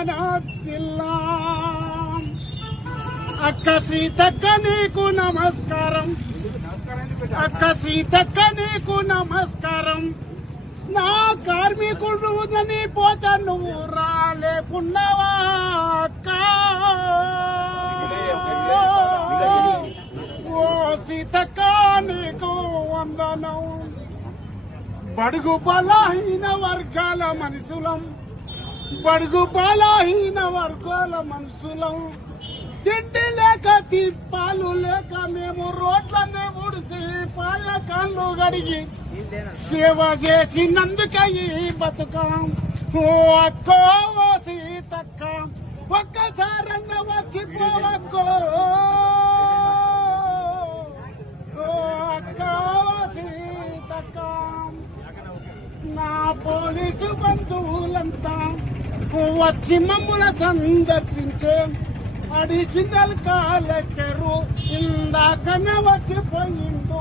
మన జిల్లా. అక్క సీతక్క నీకు నమస్కారం, అక్క సీతక్క నీకు నమస్కారం. నా కార్మికుడు అని పోత నువ్వు రాలేకున్నావా అక్క? ఓ సీతక్క నీకు వందనం. బడుగు బలహీన వర్గాల మనుషులం, బడుగు బలహీన వర్గాల మనుషులం. తిండి లేక తిప్పాలు లేక మేము రోడ్లనే ఉడిసి పాల కాళ్ళు గడిగి సేవ చేసినందుకే ఈ బతుకం. ఓ అక్కో ఓ సీతక్క ఒక్కసారన్న వచ్చిపోవక్కో. ఓ అక్క ఓ సీతక్క నా పోలీసు బంధువులంతా వచ్చి మమ్ముల సందర్శించే అడిషనల్ కలెక్టరు ఇందాకనే వచ్చిపోయిండు.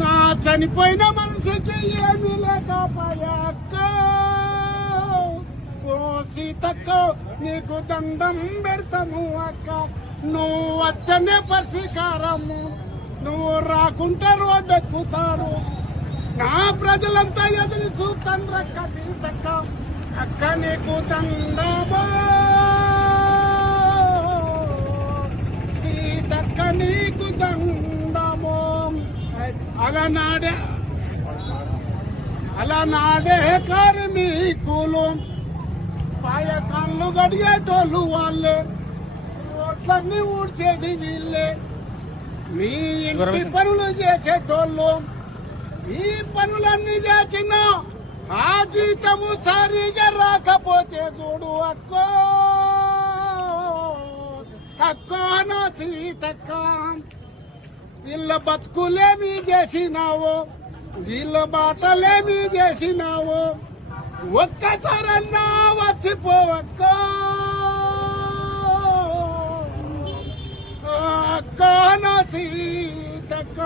నా చనిపోయిన మనిషికి ఏమీ లేకపోయాక. ఓ సీతక్క నీకు దండం పెడతాము అక్క, నువ్వు వచ్చనే పరిష్కారము, నువ్వు రాకుంటే రోడ్డెక్కుతారు. నా ప్రజలంతా ఎదురు చూస్తారక్క సీతక్క, అక్క నీకు దండమా సీతక్క నీకు దండమో. అలనాడే కార్మికులు పాయ కళ్ళు గడిగేటోళ్ళు వాళ్ళే, రోడ్లన్నీ ఊడ్చేది వీళ్ళే, మీ ఇంటి పనులు చేసేటోళ్ళు. ఈ పనులన్నీ చేసిన ఆ జీతము సరిగా రాకపోతే చూడు అక్కో అక్కో నా సీతక్క. వీళ్ళ బతుకులేమి చేసినావో, వీళ్ళ బాటలేమి చేసినావో, ఒక్కసారన్నా వచ్చిపోవక్క. అక్క నా సీతక్క.